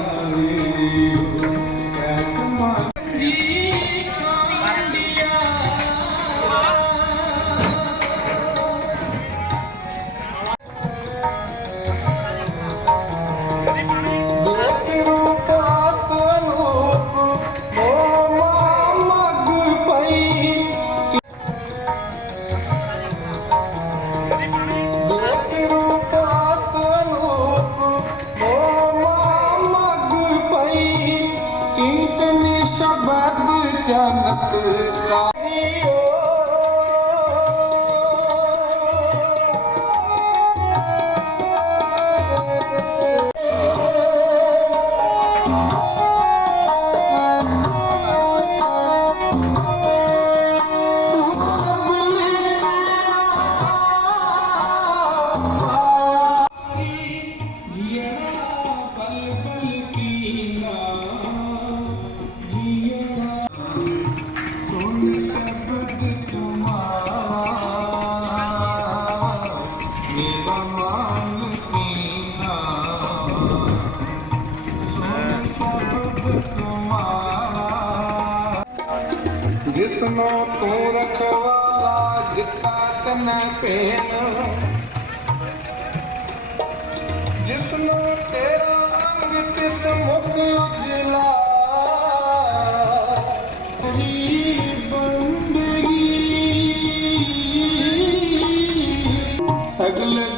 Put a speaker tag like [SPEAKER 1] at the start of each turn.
[SPEAKER 1] Hare जन्नत का ਜਿਸਨੋ ਤੂੰ ਰਖਵਾਲਾ ਜਿਤਾ ਤਨ ਪੇਨ ਜਿਸਨੋ ਤੇਰਾ ਅੰਗ ਤਿਸ ਮੁਖ ਉਜਲਾ। ਤੇਰੀ ਬੰਦਗੀ। ਸਗਲੇ